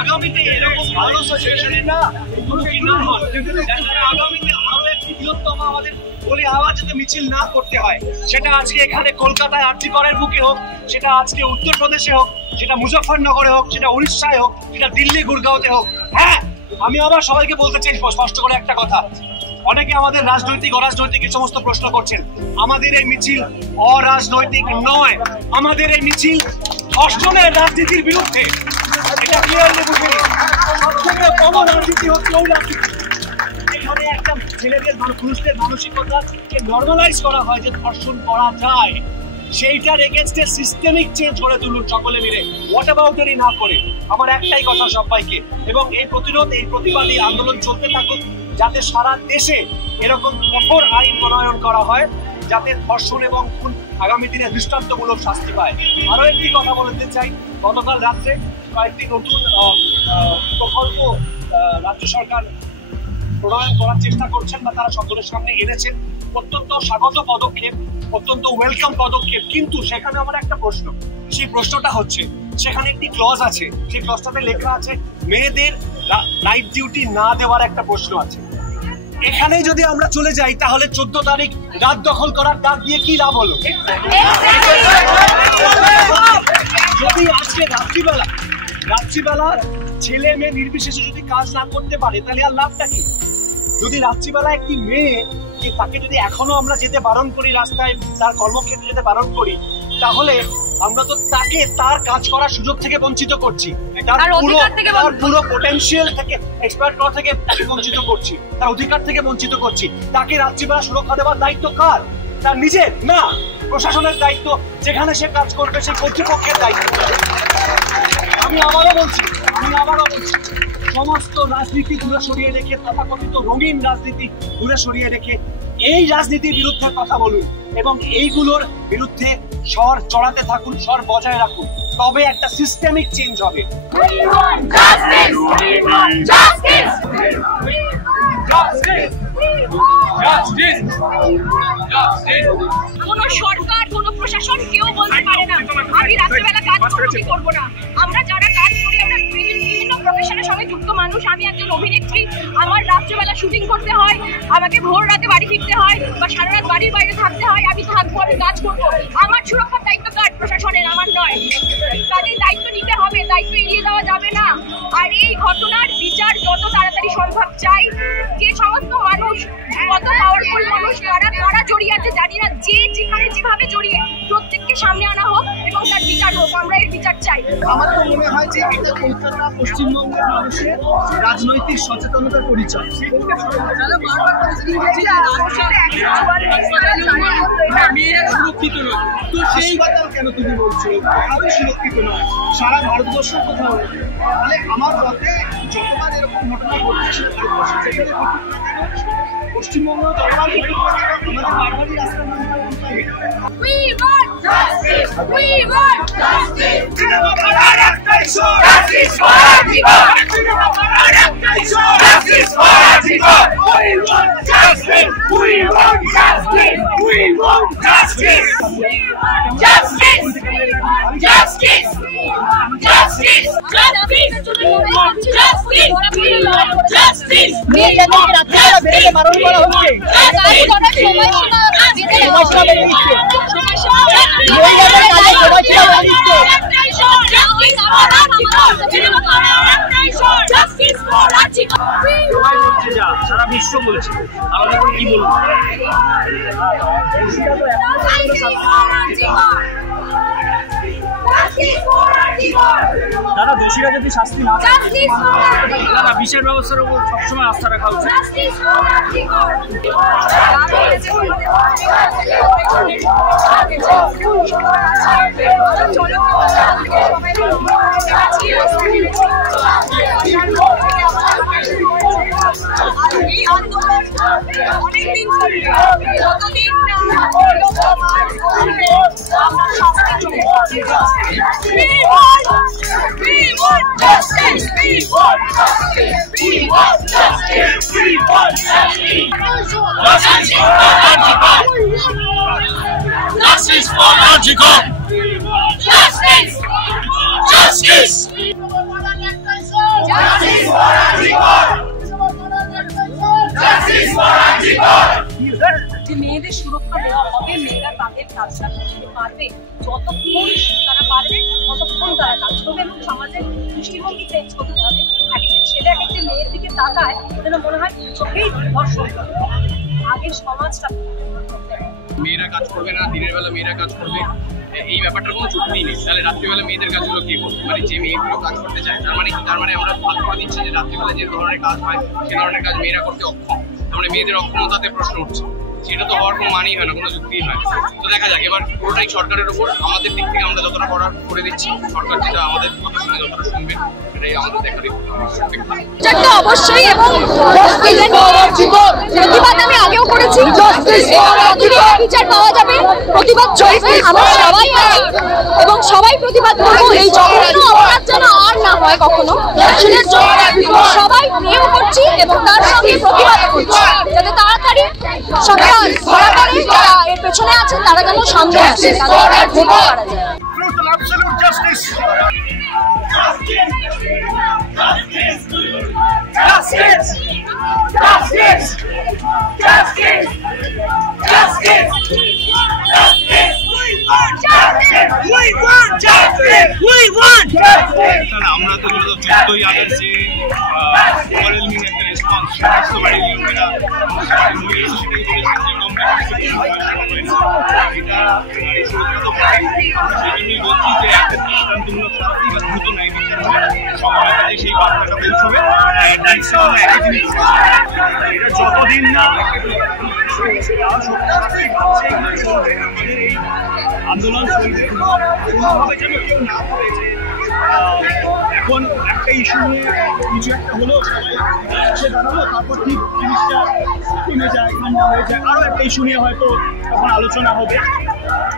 আগামীতে এরকম ভালো সিচুয়েশনে না আগামীতে আরো একটি বৃহত্তম আমাদের বলে আওয়াজ যাতে মিছিল না করতে হয়, সেটা আজকে এখানে কলকাতায় আরজিকরের বুকে হোক, সেটা আজকে উত্তরপ্রদেশে হোক, সেটা মুজফ্ফরনগরে হোক, সেটা উড়িষ্যায় হোক, সেটা দিল্লি গুরগাঁওতে হোক। হ্যাঁ, আমি আবার সবাইকে বলতে চাই স্পষ্ট করে একটা কথা, অনেকে আমাদের রাজনৈতিক অরাজনৈতিক এই সমস্ত প্রশ্ন করছেন। আমাদের এই মিছিল অরাজনৈতিক নয়, আমাদের এই মিছিল ধর্ষণের রাজনীতির বিরুদ্ধে। এটা ক্লিয়ারলি বুঝে নিন। সবথেকে বড় রাজনীতি হচ্ছে ওই রাজনীতি এখানে একটা ছেলেদের পুরুষদের মানসিকতাকে নর্মালাইজ করা হয় যে ধর্ষণ করা যায়, সেইটার এগেইনস্টে সিস্টেমিক চেঞ্জ করে তুলুন সকলে মিলে, হোয়াট অ্যাবাউটারি না করে। আমার একটাই কথা সবাইকে, এবং এই প্রতিরোধ এই প্রতিবাদী আন্দোলন চলতে থাকুক, যাতে সারা দেশে এরকম কঠোর আইন প্রণয়ন করা হয়, যাতে ধর্ষণ এবং খুন আগামী দিনে দৃষ্টান্তমূলক শাস্তি পায়। আরো একটি কথা বলতে চাই, গতকাল রাত্রে কয়েকটি নতুন প্রকল্প রাজ্য সরকার প্রণয়ন করার চেষ্টা করছেন বা তারা সকলের সামনে এনেছেন। অত্যন্ত স্বাগত পদক্ষেপ, অত্যন্ত ওয়েলকাম পদক্ষেপ, কিন্তু সেখানে আমার একটা প্রশ্ন, সেই প্রশ্নটা হচ্ছে সেখানে একটি ক্লজ আছে, সেই ক্লজটাতে লেখা আছে মেয়েদের নাইট ডিউটি না দেওয়ার একটা প্রশ্ন আছে। এখানে যদি আমরা চলে যাই তাহলে 14 তারিখ রাত দখল করার ডাক দিয়ে কি লাভ হলো? যদি আজকে রাত্রিবেলা ছেলে মেয়ে নির্বিশেষে যদি কাজ না করতে পারে তাহলে আর লাভটা কি? যদি রাত্রিবেলা একটি মেয়ে তাকে যদি এখনো আমরা যেতে বারণ করি, রাস্তায় তার কর্মক্ষেত্রে যেতে বারণ করি, তাহলে আমরা তো তাকে তার কাজ করার সুযোগ থেকে বঞ্চিত করছি, তার পুরো পোটেনশিয়াল থেকে এক্সপার্ট করা থেকে বঞ্চিত করছি, তার অধিকার থেকে বঞ্চিত করছি। তাকে রাত্রিবেলা সুরক্ষা দেওয়ার দায়িত্ব কার? তার নিজের না, প্রশাসনের দায়িত্ব। যেখানে সে কাজ করবে সেই কর্তৃপক্ষের দায়িত্ব। আমি আবারও বলছি সমস্ত রাজনীতি দূরে সরিয়ে রেখে, তথাকথিত রঙিন রাজনীতি দূরে সরিয়ে রেখে এই রাজনীতির বিরুদ্ধে কথা বলুন এবং এইগুলোর বিরুদ্ধে স্বর চড়াতে থাকুন, স্বর বজায় রাখুন, তবে একটা সিস্টেমিক চেঞ্জ হবে। কোন সরকার, কোন প্রশাসন কেউ বলতে পারে না আমি রাত্রিবেলা কাজ করবো না। আমরা যারা কাজ করি, আমরা বিভিন্ন প্রফেশনের সঙ্গে যুক্ত মানুষ। আমি একজন অভিনেত্রী, আমার রাত্রিবেলা শুটিং করতে হয়, আমাকে ভোর রাতে বাড়ি ফিরতে হয় বা সারা রাত বাড়ির বাইরে থাকতে হয়। আমি থাকবো, আমি কাজ করবো। আমার সুরক্ষার দায়িত্ব কার? প্রশাসনের, আমার নয়। কাজের দায়িত্ব নিতে হবে, দায়িত্ব এড়িয়ে দেওয়া যাবে না। আর এই ঘটনার বিচার যত তাড়াতাড়ি সম্ভব চাই। যে সমস্ত মানুষ, কত পাওয়ারফুল মানুষ, কারা জড়িয়ে আছে জানি না, যে যেখানে যেভাবে জড়িয়ে, প্রত্যেককে সামনে আনা হোক এবং তার বিচার হোক। আমরা এর বিচার চাই। আমার তো মনে হয় যে এটা কলকাতা পশ্চিমবঙ্গের মানুষের রাজনৈতিক সচেতনতার পরিচয়। মেয়েরা সুরক্ষিত নয়, তো সেই কথা কেন তুমি বলছো? ভাবে সুরক্ষিত নয় সারা ভারতবর্ষ কোথাও। মানে আমার মতে যতবার এরকম ঘটনা ঘটছে পশ্চিমবঙ্গ আমাদের বারবারই রাস্তার নামটা We want justice! We want justice! Justice for everyone! Justice for everyone! We want justice! We want justice! We want justice! Justice! Justice! Justice! Justice! সারা বিশ্ব বলছে, আমরা কি বলবো? দাদা, দোষীরা যদি শাস্তি না পায়, দাদা বিচার ব্যবস্থার উপর সবসময় আস্থা রাখা উচিত। এই আন্দোলন অনেকদিন ধরে, যতদিন না Justice for Antigone! Justice! Justice! Justice for Antigone! Justice for Antigone! যে মেয়েদের সুরক্ষা দেওয়া হবে, মেয়েরা তাদের কাজটা করতে পারবে, যতক্ষণ তারা পারবে ততক্ষণ তারা কাজ করবে এবং সমাজের দৃষ্টিভঙ্গি চেঞ্জ করতে হবে। একটা ছেলে একটা মেয়ের দিকে তাকায় যেন মনে হয় চোখেই ধর্ষণ করে। আগের সমাজটা মেয়েরা কাজ করবে না, দিনের বেলা মেয়েরা কাজ করবে, এই ব্যাপারটা কোনো যুক্তিই নেই। তাহলে রাত্রিবেলা মেয়েদের কাজগুলো কে করবে? মানে যে মেয়েগুলো কাজ করতে চায় তার মানে আমরা ভাগ করে দিচ্ছি যে রাত্রিবেলা যে ধরনের কাজ হয় সে ধরনের কাজ মেয়েরা করতে অক্ষম। তার মেয়েদের অক্ষমতাতে প্রশ্ন উঠছে, সেটা তো হওয়ার কোনো মানেই হয় না, কোনো যুক্তিই হয় না। তো দেখা যাক, এবার পুরোটাই সরকারের উপর। আমাদের দিক থেকে আমরা যতটা করার করে দিচ্ছি, সরকার যেটা আমাদের কথা শুনে যতটা শুনবে এটাই আমাদের দেখারই অবশ্যই। এবং প্রতিবাদ আমি আগেও করেছি, বিচার পাওয়া যাবে, প্রতিবাদ চলবে, আমরা সবাই আছি এবং সবাই প্রতিবাদ করবো। এই জঘন্য অপরাধ যেন আর না হয় কখনো, সবাই নিয়েও করছি এবং তার সঙ্গে প্রতিবাদ করছি যাতে তাড়াতাড়ি সরকার ধরা পড়ে, যারা এর পেছনে আছে তারা যেন সামনে আসে, তাদের ধরতে পারা যায়। Justice! Justice! Justice! Justice! Justice! We want justice! We want justice! We want justice! আমরা তো 14ই আগস্ট যে ওভারওয়েলমিং একটা রেসপন্স সমস্ত বাড়ির লোকেরা সেটাই বলেছেন যে এটা নারী সুরক্ষা তো পাই। আমরা সেই জন্যই বলছি যে একটা দৃষ্টান্তমূলক শাস্তি বা দ্রুত ন্যায় বিচার হলে সবার কাছে সেই বার্তাটা পৌঁছবে। একই জিনিস এটা যতদিন না আমাদের এই আন্দোলন চলবে, কোনোভাবে যেন কেউ না করে যে এখন একটা ইস্যু নিয়ে কিছু একটা হলো, সবাই এসে দাঁড়ালো, তারপর ঠিক জিনিসটা থেমে যায়, ঠান্ডা হয়ে যায়, আরও একটা ইস্যু নিয়ে হয়তো তখন আলোচনা হবে।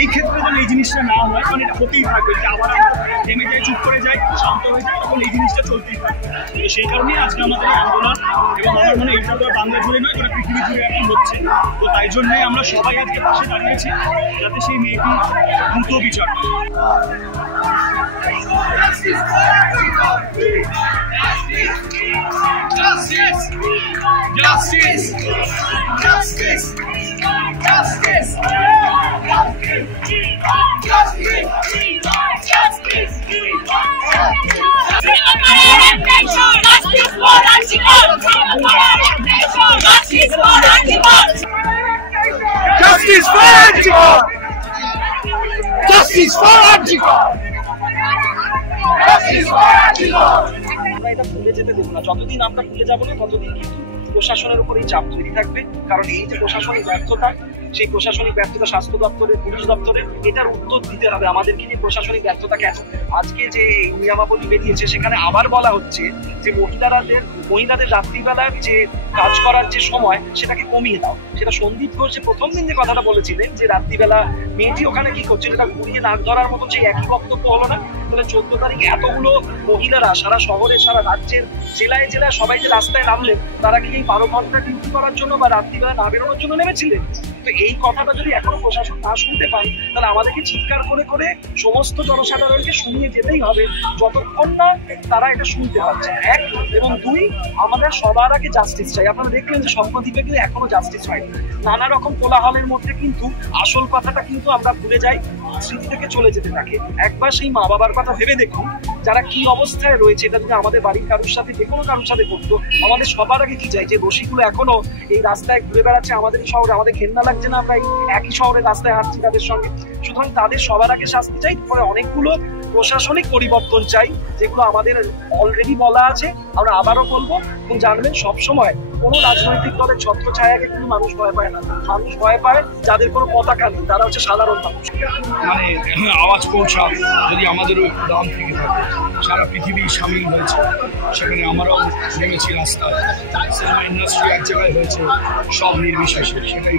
এই ক্ষেত্রে যেন এই জিনিসটা না হয়, কারণ এটা হতেই থাকবে যে আবার আমরা থেমে যাই, চুপ করে যাই, শান্ত হয়ে যায়, তখন এই জিনিসটা চলতেই থাকবে। তো সেই কারণেই আজকে আমাদের এই আন্দোলন, এবং আমার মনে হয় এটা তো বাংলা জুড়ে নয়, এটা পৃথিবী জুড়ে এখন হচ্ছে। তো তাই জন্যই আমরা সবাই আজকে পাশে দাঁড়িয়েছি যাতে সেই মেয়েটি দ্রুত বিচার করে। Justice for everyone! Justice! Justice! Justice! Justice! Justice for Antigone! Justice for Antigone! Justice for Antigone! Justice for Antigone! আমরা এটা ভুলে যেতে দেবো না। যতদিন আমরা ভুলে যাবো না ততদিন কিন্তু প্রশাসনের উপর এই চাপ তৈরি থাকবে। কারণ এই যে প্রশাসনিক ব্যর্থতা, সেই প্রশাসনিক ব্যর্থতা স্বাস্থ্য দপ্তরে, পুলিশ দপ্তরে, এটার উত্তর দিতে হবে আমাদেরকে যে প্রশাসনিক ব্যর্থতা কেন। আজকে যে নিয়মাবলী বেরিয়েছে সেখানে আবার বলা হচ্ছে যে মহিলাদের রাত্রিবেলার যে কাজ করার যে সময় সেটাকে কমিয়ে দাও। সেটা সন্দীপ ঘোষ যে প্রথম দিন যে কথাটা বলেছিলেন যে রাত্রিবেলা মেয়েটি ওখানে কি করছে, এটা ঘুরিয়ে নাক ধরার মতো সেই একই বক্তব্য হলো না? তাহলে 14 তারিখ এতগুলো মহিলারা সারা শহরে, সারা রাজ্যের জেলায় জেলায় সবাই যে রাস্তায় নামলেন, তারা কি এই 12 ঘন্টা ডিউটি করার জন্য বা রাত্রিবেলা না বেরোনোর জন্য নেমেছিলেন? তো এই কথাটা যদি এখনো প্রশাসন না শুনতে পান, তাহলে আমাদেরকে চিৎকার করে করে সমস্ত জনসাধারণকে শুনিয়ে যেতেই হবে যতক্ষণ না তারা এটা শুনতে পাচ্ছে। 1 এবং 2, আমাদের সবার আগে জাস্টিস চাই। আপনারা দেখলেন যে স্বপ্নদ্বীপে কিন্তু এখনো জাস্টিস হয়নি। নানা রকম কোলাহলের মধ্যে কিন্তু আসল কথাটা কিন্তু আমরা ভুলে যাই, স্মৃতি থেকে চলে যেতে থাকে। একবার সেই মা বাবার কথা ভেবে দেখুন, যারা কি অবস্থায় রয়েছে। এটা যদি আমাদের বাড়ির কারোর সাথে, যে কোনো কারোর সাথে করতো, আমাদের সবার আগে কি চাই? যে দোষীগুলো এখনো এই রাস্তায় ঘুরে বেড়াচ্ছে আমাদের শহরে, আমাদের ঘেন্না লাগছে না আমরা এই একই শহরে রাস্তায় হাঁটছি তাদের সঙ্গে? সুতরাং তাদের সবার আগে শাস্তি চাই। পরে অনেকগুলো প্রশাসনিক পরিবর্তন চাই, যেগুলো আমাদের অলরেডি বলা আছে, আমরা আবারও বলবো। এবং জানবেন সবসময় কোনো রাজনৈতিক দলের ছত্রছায়াকে কিন্তু মানুষ ভয় পায় না। মানুষ ভয় পায় যাদের কোনো পতাকা নেই, তারা হচ্ছে সাধারণ মানুষ। মানে আওয়াজ পৌঁছা যদি আমাদেরও একটু দাম থেকে থাকে, সারা পৃথিবী সামিল হয়েছে, সেখানে আমরাও নেমেছি রাস্তায়। সিনেমা ইন্ডাস্ট্রি এক জায়গায় হয়েছে, সব নির্বিশেষে, সেটাই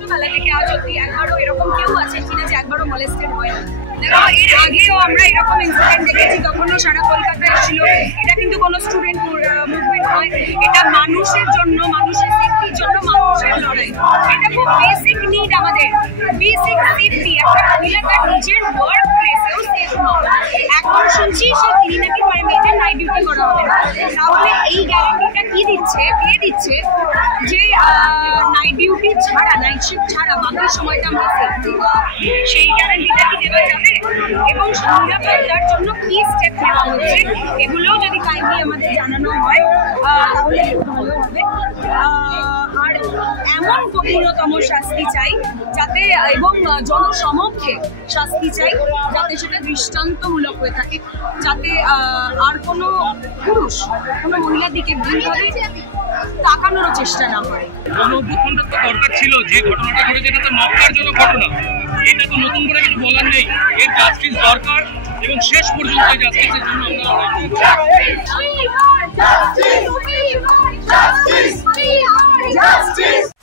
ছোটবেলা থেকে আজ অব্দি একবারও এরকম কেউ আছে কিনা যে একবারও মলেস্টেড হয় না। দেখো এর আগেও আমরা এরকম ইনসিডেন্ট দেখেছি, তখনও সারা কলকাতা এসেছিল। এটা কিন্তু কোনো স্টুডেন্ট মুভমেন্ট নয়, এটা মানুষের জন্য, মানুষের সেফটির জন্য মানুষের লড়াই। এটা খুব বেসিক নিড আমাদের, বেসিক সেফটি। একটা মহিলা তার নিজের ওয়ার্ক প্লেসেও সেফ নয়। এখন শুনছি সে ক্লিনিকে মেয়েদের নাইট ডিউটি করা হবে না। তাহলে এই গ্যারান্টিটা কি দিচ্ছে, কে দিচ্ছে যে নাইট ডিউটি ছাড়া, নাইট শিফট ছাড়া বাকি সময়টা আমরা সেফটি? সেই গ্যারান্টিটা কি দেওয়া যাবে? এবং নিরাপত্তার জন্য কি স্টেপ নেওয়া হচ্ছে, এগুলোও যদি কাইন্ডলি আমাদের জানানো হয় তাহলে ভালো হবে। আর এমন কঠিনতম শাস্তি চাই যাতে, এবং জনসমক্ষে শাস্তি চাই যাতে সেটা দৃষ্টান্তমূলক হয়ে থাকে, যাতে আর কোনো পুরুষ কোনো মহিলার দিকে ভুলভাবে তাকানোর চেষ্টা না করে। গণঅভ্যুত্থানটা তো দরকার ছিল, যে ঘটনাটা ঘটেছে এটা তো মক্কারজনক ঘটনা, এটা তো নতুন করে কিছু বলার নেই। এর জাস্টিস দরকার এবং শেষ পর্যন্ত এই জাস্টিসের জন্য আমরা লড়াই করব। Justice!